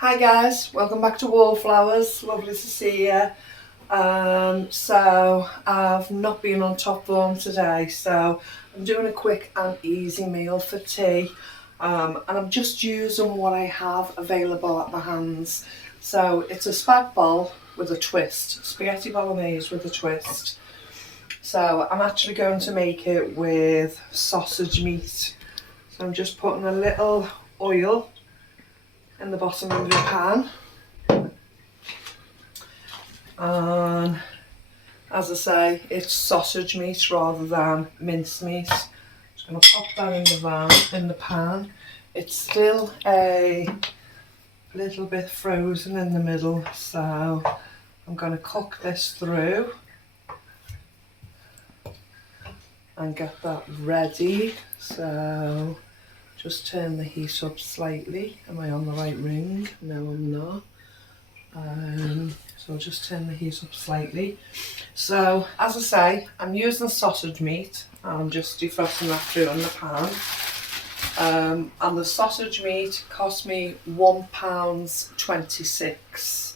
Hi guys, welcome back to Wallflowers. Lovely to see you. So I've not been on top form today, so I'm doing a quick and easy meal for tea. And I'm just using what I have available at my hands. So it's a spag bol with a twist, spaghetti bolognese with a twist. So I'm actually going to make it with sausage meat. So I'm just putting a little oil in the bottom of your pan, and as I say, it's sausage meat rather than mince meat. Just going to pop that in the pan. It's still a little bit frozen in the middle, so I'm going to cook this through and get that ready. So just turn the heat up slightly. Am I on the right ring? No, I'm not. So I'll just turn the heat up slightly. So as I say, I'm using sausage meat. I'm just defrosting that through in the pan. And the sausage meat cost me £1.26.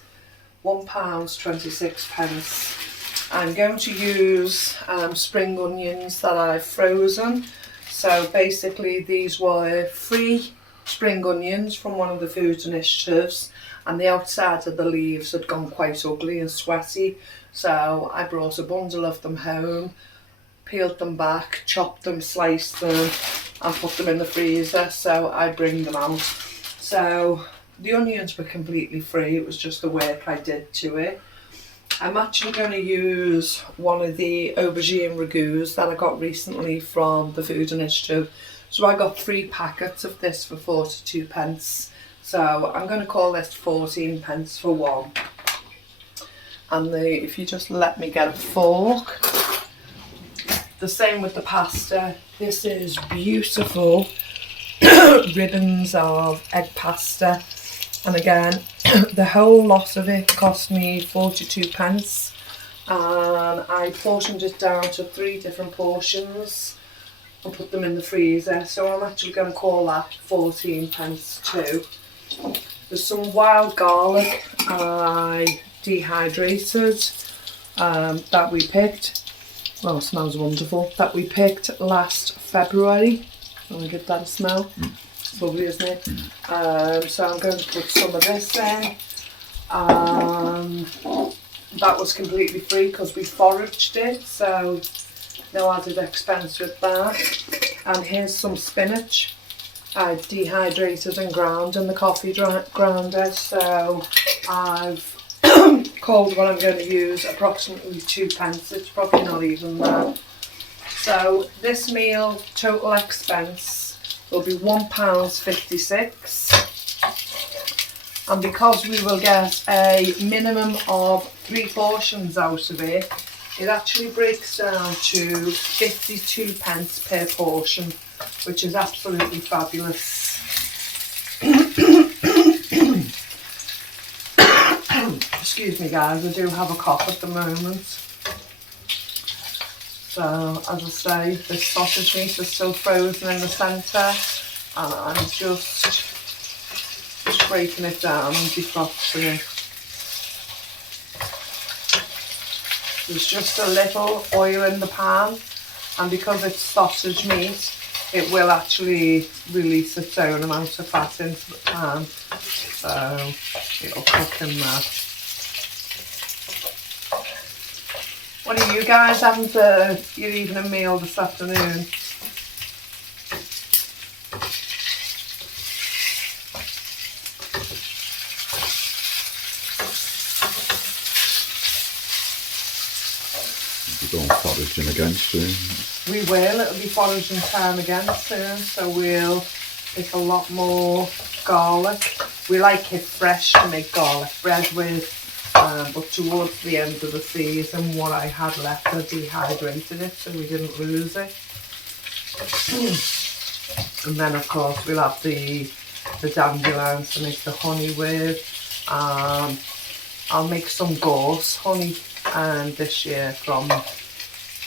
£1.26. I'm going to use spring onions that I've frozen. So basically these were free spring onions from one of the food initiatives, and the outside of the leaves had gone quite ugly and sweaty. So I brought a bundle of them home, peeled them back, chopped them, sliced them and put them in the freezer so I bring them out. So the onions were completely free, it was just the work I did to it. I'm actually going to use one of the aubergine ragouts that I got recently from the food initiative. So I got 3 packets of this for 42 pence. So I'm going to call this 14 pence for one. And if you just let me get a fork. The same with the pasta. This is beautiful ribbons of egg pasta. And again, the whole lot of it cost me 42 pence. And I portioned it down to 3 different portions and put them in the freezer. So I'm actually going to call that 14 pence too. There's some wild garlic I dehydrated that we picked. Well, it smells wonderful. That we picked last February. Want to give that a smell? It's lovely, isn't it? So I'm going to put some of this in. That was completely free because we foraged it, so no added expense with that. And here's some spinach. I dehydrated and ground in the coffee grinder, so I've called what I'm going to use approximately 2 pence. It's probably not even that. So this meal total expense will be £1.56, and because we will get a minimum of 3 portions out of it, it actually breaks down to 52 pence per portion, which is absolutely fabulous. Excuse me guys, I do have a cough at the moment. So as I say, this sausage meat is still frozen in the centre, and I'm just breaking it down and defrosting it. There's just a little oil in the pan, and because it's sausage meat, it will actually release its own amount of fat into the pan, so it'll cook in there. What are you guys having for your evening meal this afternoon? We'll go on foraging again soon. We will, it'll be foraging time again soon, so we'll pick a lot more garlic. We like it fresh to make garlic bread with. But towards the end of the season, what I had left, I dehydrated it so we didn't lose it. And then of course we'll have the dandelions to make the honey with. I'll make some gorse honey this year from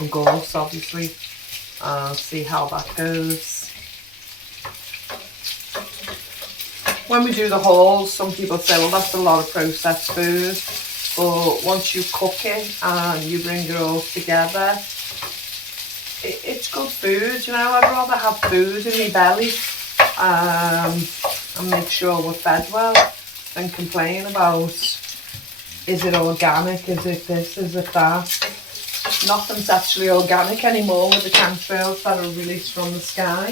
gorse, obviously. See how that goes. when we do the hauls, some people say, well, that's a lot of processed food. But once you cook it and you bring it all together, it's good food, you know. I'd rather have food in my belly and make sure we're fed well than complain about, is it organic, is it this, is it that. Nothing's actually organic anymore with the chemtrails that are released from the sky.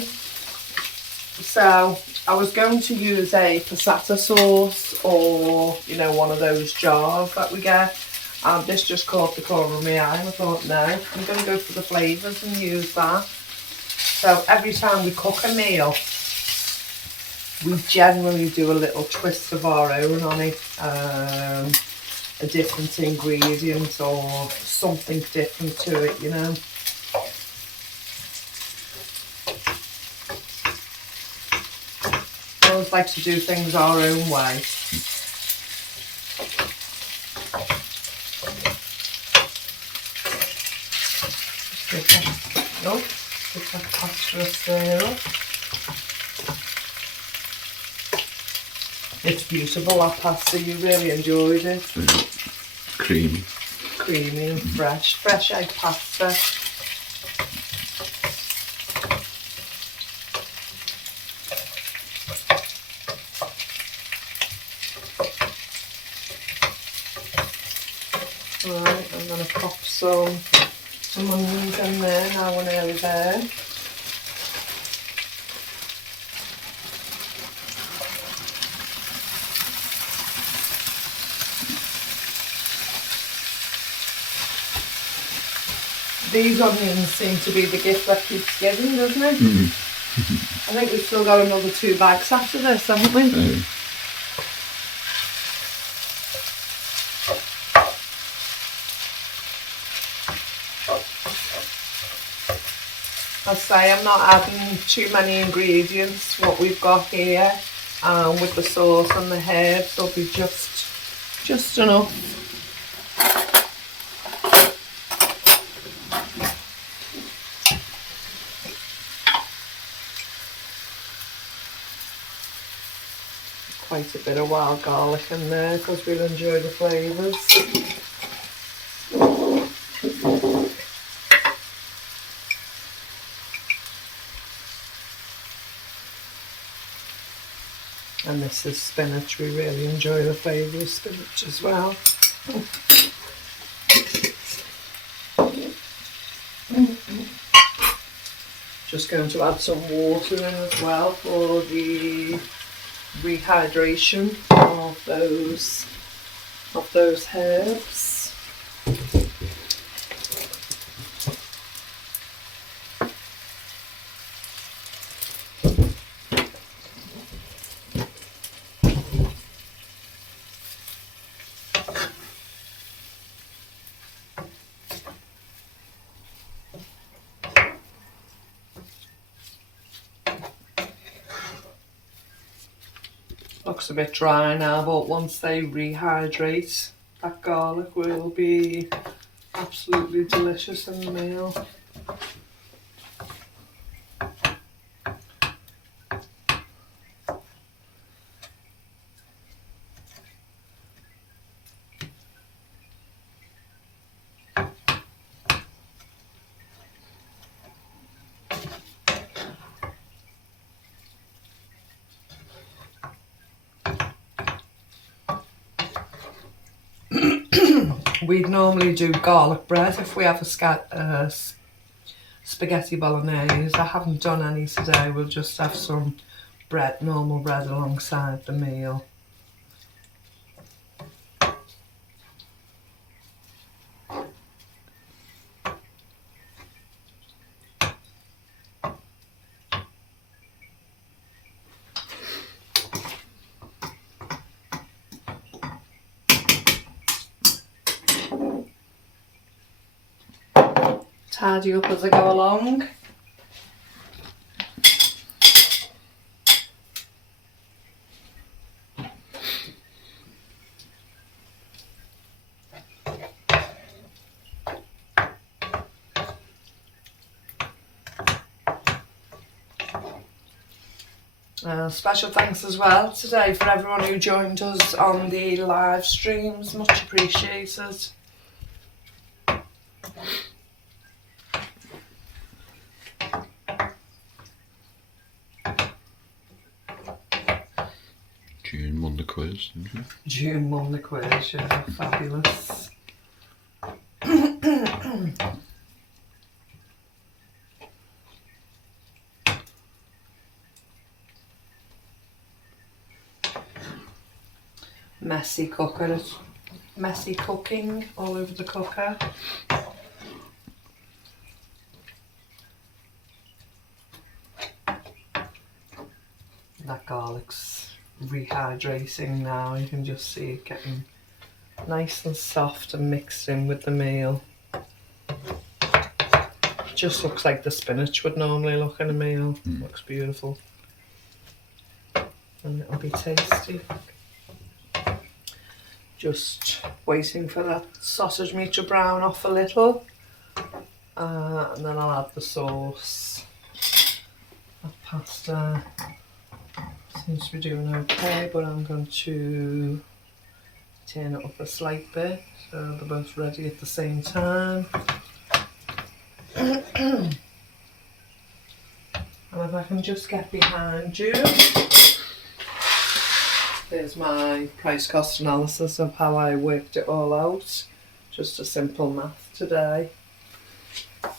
So I was going to use a passata sauce, or, you know, one of those jars that we get. And this just caught the corner of my eye, and I thought, no, I'm going to go for the flavours and use that. So every time we cook a meal, we generally do a little twist of our own on it. A different ingredient or something different to it, you know. I always like to do things our own way. Give that pasta a stir up. It's beautiful, that pasta. You really enjoyed it. Creamy. Creamy and fresh. Fresh egg pasta. Right, I'm going to pop some onions in there now we're nearly there. These onions seem to be the gift that keeps giving, doesn't it? I think we've still got another 2 bags after this, haven't we? I say I'm not adding too many ingredients. What we've got here with the sauce and the herbs will be just enough. Quite a bit of wild garlic in there because we'll enjoy the flavours. And this is spinach. We really enjoy the flavour of spinach as well. Just going to add some water in as well for the rehydration of those herbs. Looks a bit dry now, but once they rehydrate, that garlic will be absolutely delicious in the meal. We'd normally do garlic bread if we have a spaghetti bolognese. I haven't done any today. We'll just have some bread, normal bread, alongside the meal. Tidy up as I go along. Special thanks as well today for everyone who joined us on the live streams, much appreciated. June won the quiz, didn't she? June won the quiz, yeah, fabulous. Messy cooking all over the cooker. That garlic's rehydrating now, you can just see it getting nice and soft and mixed in with the meal. Just looks like the spinach would normally look in a meal. Looks beautiful. And it'll be tasty. Just waiting for that sausage meat to brown off a little. And then I'll add the sauce. That pasta seems to be doing okay, but I'm going to turn it up a slight bit so they're both ready at the same time. And if I can just get behind you, there's my price cost analysis of how I worked it all out. Just a simple math today. I'll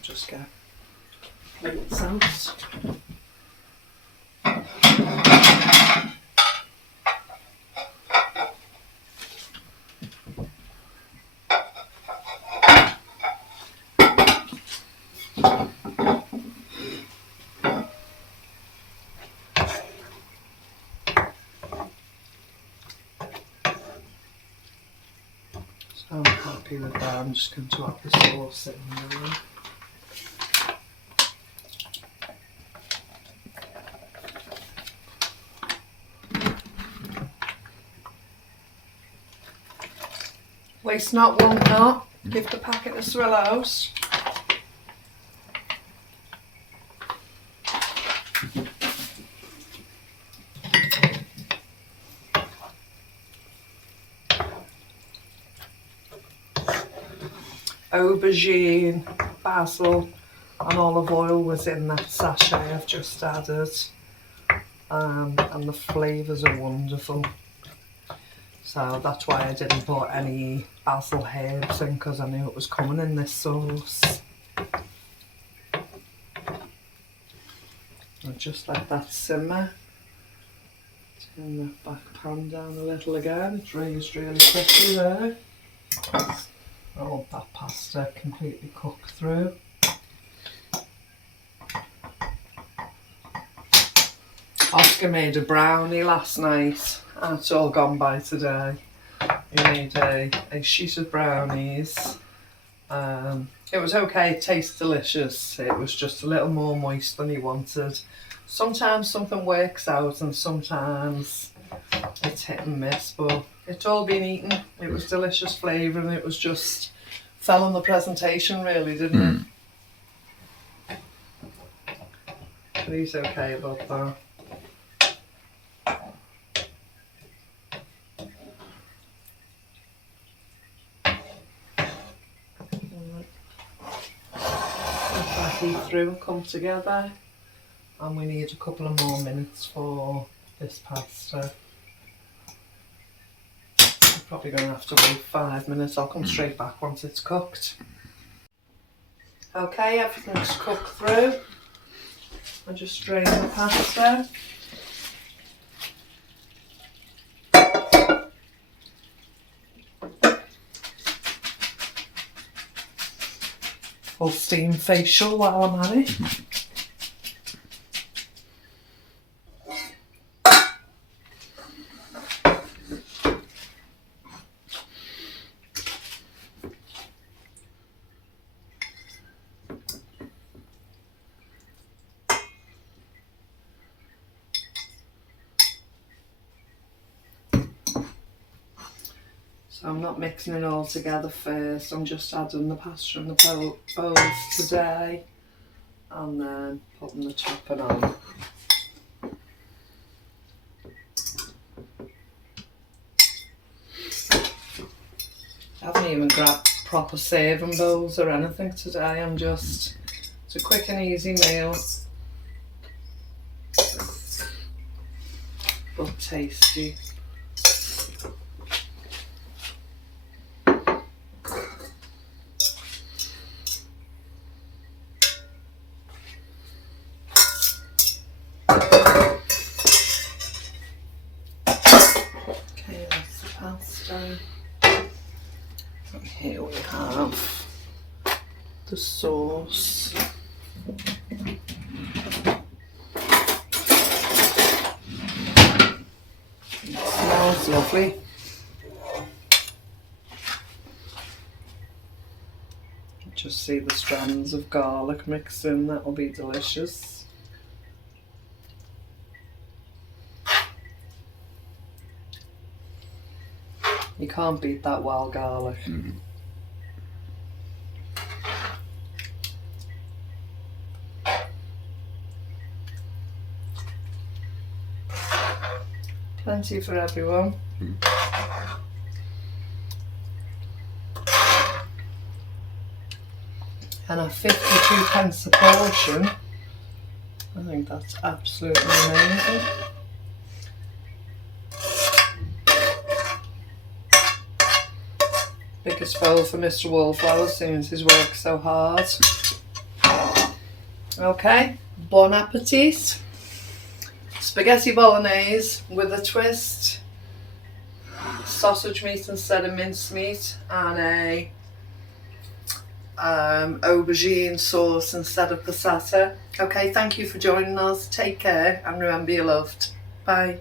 just get plates out. I'm happy with that. I'm just going to add the sauce in now. Waste not, want not. Give the packet a swirl out. Aubergine, basil and olive oil was in that sachet I've just added, and the flavours are wonderful, so that's why I didn't put any basil herbs in, because I knew it was coming in this sauce. I'll just let that simmer. Turn that back pan down a little again. It's raised really quickly there. I want that pasta completely cooked through. Oscar made a brownie last night, and it's all gone by today. He made a sheet of brownies. It was okay, it tastes delicious. It was just a little more moist than he wanted. Sometimes something works out and sometimes it's hit and miss, but it's all been eaten. It was delicious flavour, and it was just fell on the presentation really, didn't it? But he's okay about that. Let that heat through and come together, and we need a couple of more minutes for this pasta. Probably going to have to wait 5 minutes. I'll come straight back once it's cooked. Okay, everything's cooked through. I'll just drain the pasta. Full steam facial while I'm at it. So I'm not mixing it all together first, I'm just adding the pasta and the bowls today and then putting the topping on. proper serving bowls or anything today. It's a quick and easy meal, but tasty. Okay, that's the pasta. And here we have the sauce. It smells lovely. Just see the strands of garlic mixed in, that'll be delicious. You can't beat that wild garlic. Plenty for everyone. And at 52 pence a portion, I think that's absolutely amazing. Biggest bowl for Mr. Wallflower since he's worked so hard. Okay, bon appetit. Spaghetti Bolognese with a twist. Sausage meat instead of mince meat, and a aubergine sauce instead of passata. Okay, thank you for joining us. Take care and remember you're loved. Bye.